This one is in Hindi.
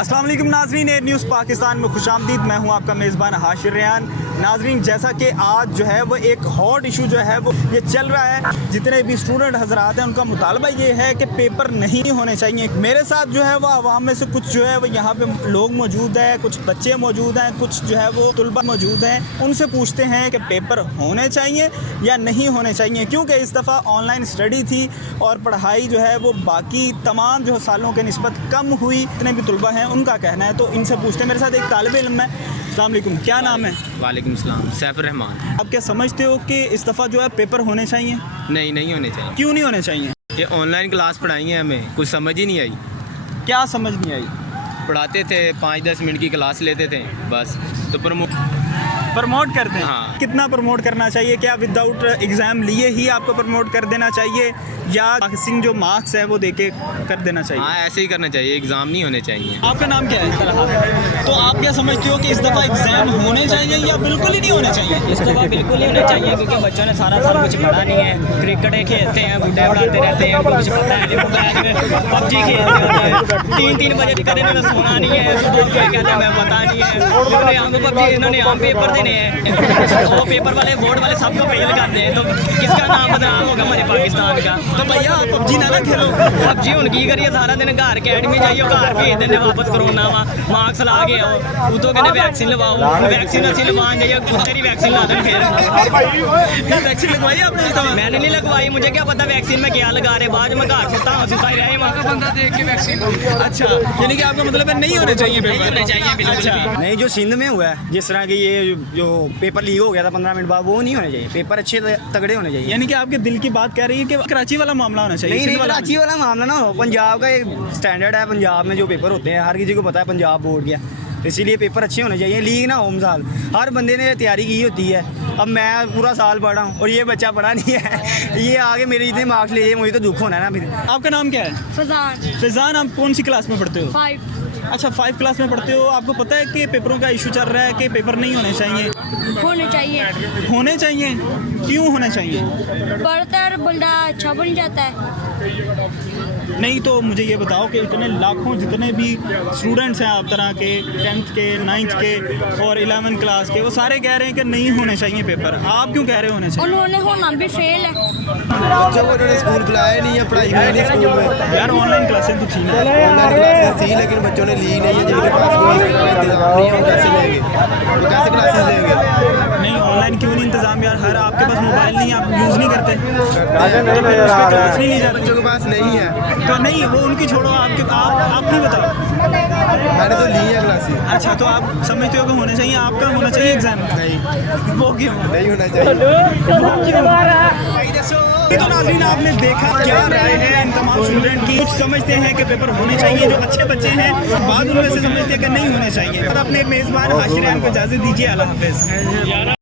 अस्सलाम वालेकुम नाजरीन, ए न्यूज़ पाकिस्तान में खुशामदीद। मैं हूं आपका मेज़बान हाशिर रेहान। नाजरीन, जैसा कि आज जो है वो एक हॉट इशू जो है वो ये चल रहा है, जितने भी स्टूडेंट हजरात हैं उनका मुतालबा ये है कि पेपर नहीं होने चाहिए। मेरे साथ जो है वो आवाम में से कुछ जो है वो यहाँ पे लोग मौजूद हैं, कुछ बच्चे मौजूद हैं, कुछ जो है वो तुलबा मौजूद हैं। उनसे पूछते हैं कि पेपर होने चाहिए या नहीं होने चाहिए, क्योंकि इस दफ़ा ऑनलाइन स्टडी थी और पढ़ाई जो है वो बाकी तमाम जो सालों के निस्बत कम हुई। इतने भी तुलबा हैं उनका कहना है, तो इनसे पूछते हैं। मेरे साथ एक तालिब इल्म है। अस्सलाम वालेकुम, क्या नाम है? वालेकुम सलाम, सैफुर रहमान। आप क्या समझते हो कि इस दफ़ा जो है पेपर होने चाहिए? नहीं होने चाहिए। क्यों नहीं होने चाहिए? ये ऑनलाइन क्लास पढ़ाई है, हमें कुछ समझ ही नहीं आई। क्या समझ नहीं आई? पढ़ाते थे 5-10 मिनट की क्लास लेते थे बस, तो प्रमोट करते हैं। हाँ। कितना प्रमोट करना चाहिए? क्या विदाउट एग्ज़ाम लिए ही आपको प्रमोट कर देना चाहिए या पासिंग जो मार्क्स है वो देके कर देना चाहिए? हाँ, ऐसे ही करना चाहिए, एग्ज़ाम नहीं होने चाहिए। आपका नाम क्या है? तो आप क्या समझते हो कि इस दफ़ा एग्ज़ाम होने चाहिए या बिल्कुल ही नहीं होने चाहिए? इस दफ़ा बिल्कुल नहीं होना चाहिए, क्योंकि बच्चों ने सारा साल कुछ पढ़ा नहीं है। क्रिकेट खेलते हैं, बुढ़े उड़ाते रहते हैं, कुछ पता है नहीं। पबजी खेलते हैं 3-3 बजे तक, इन्होंने सोना नहीं है। सुबह क्या कहते हैं मैं पता नहीं है। इन्होंने यहाँ पे पबजी, इन्होंने यहाँ पेपर देने हैं, वो पेपर वाले बोर्ड वाले सबको फेल कर दे, तो किसका नाम बदनाम होगा हमारे पाकिस्तान का? तो भैया पबजी ना खेलो। पबजी हूँ की करिए, सारा दिन घर अकेडमी जाइए, घर भेज देने वापस करोना वा मार्क्स ला के आओ। उतो कहते वैक्सीन लगवाओ, वैक्सीन असं लगवान जाइए, कुत्ते की वैक्सीन ला दें। फिर वैक्सीन लगवाई आपने इस दफ़ा? मैंने नहीं लगवाई, मुझे क्या पता वैक्सीन में क्या लगा रहे। बाद में घर सुता हूँ, सुता ही रहे वहाँ का बंदा देख के वैक्सीन। अच्छा, यानी कि आपका मतलब है नहीं होने चाहिए पेपर? होने चाहिए बिल्कुल भी। नहीं, जो सिंध में हुआ है, जिस तरह की ये जो पेपर लीक हो गया था 15 मिनट बाद, वो नहीं होने चाहिए। पेपर अच्छे तगड़े होने चाहिए। यानी कि आपके दिल की बात कह रही है कि कराची वाला मामला होना चाहिए? नहीं, सिंध वाला कराची वाला मामला ना हो। पंजाब का एक स्टैंडर्ड है, पंजाब में जो पेपर होते हैं हर किसी को पता है, पंजाब बोर्ड का, इसीलिए पेपर अच्छे होने चाहिए, लीक ना हो। मिसाल हर बंदे ने तैयारी की होती है। अब मैं पूरा साल पढ़ा हूँ और ये बच्चा पढ़ा नहीं है, ये आगे मेरे इतने मार्क्स ले जाए, मुझे तो दुख होना है ना। फिर आपका नाम क्या है? फजान फैज़ान, आप कौन सी क्लास में पढ़ते हो? 5 अच्छा, 5 क्लास में पढ़ते हो। आपको पता है कि पेपरों का इशू चल रहा है कि पेपर नहीं होने चाहिए? होने चाहिए। होने चाहिए। क्यों होने चाहिए? पढ़कर बंदा अच्छा बन जाता है। नहीं, तो मुझे ये बताओ कि इतने लाखों जितने भी स्टूडेंट्स हैं आप तरह के, 10th के, 9th के और 11 क्लास के, वो सारे कह रहे हैं कि नहीं होने चाहिए पेपर। आप क्यों कह रहे हो होने चाहिए? उन्होंने होना भी फेल है। बच्चों को उन्होंने स्कूल बुलाया नहीं है, पढ़ाई हुई नहीं स्कूल में। यार ऑनलाइन क्लासें तो थी ना? ऑनलाइन क्लासेस थी, लेकिन बच्चों ने ली नहीं है। जिनके पास कोई इंतजाम नहीं है, वो कैसे लेंगे? वो कैसे क्लासेस लेंगे? नहीं, ऑनलाइन क्यों नहीं इंतज़ाम यार? हर आपके पास मोबाइल नहीं, आप यूज़ नहीं करते, तो फिर उस पर क्लास नहीं ली जाती। बच्चों के पास नहीं है, तो नहीं, वो उनकी छोड़ो, आप नहीं बताओ। मैंने तो ली है क्लासेस। अच्छा, तो आप समझते हो कि होने चाहिए? आपका होना चाहिए एग्जाम? नहीं, वो क्यों? नहीं होना चाहिए। तो नाज़रीन, आपने देखा क्या राय है इन तमाम स्टूडेंट की। कुछ समझते हैं कि पेपर होने चाहिए, जो अच्छे बच्चे हैं, बाद उनमें से समझते हैं कि नहीं होने चाहिए। और अपने मेज़बान हाशिर रेहान को इजाज़त दीजिए। अल्लाह हाफ़िज़।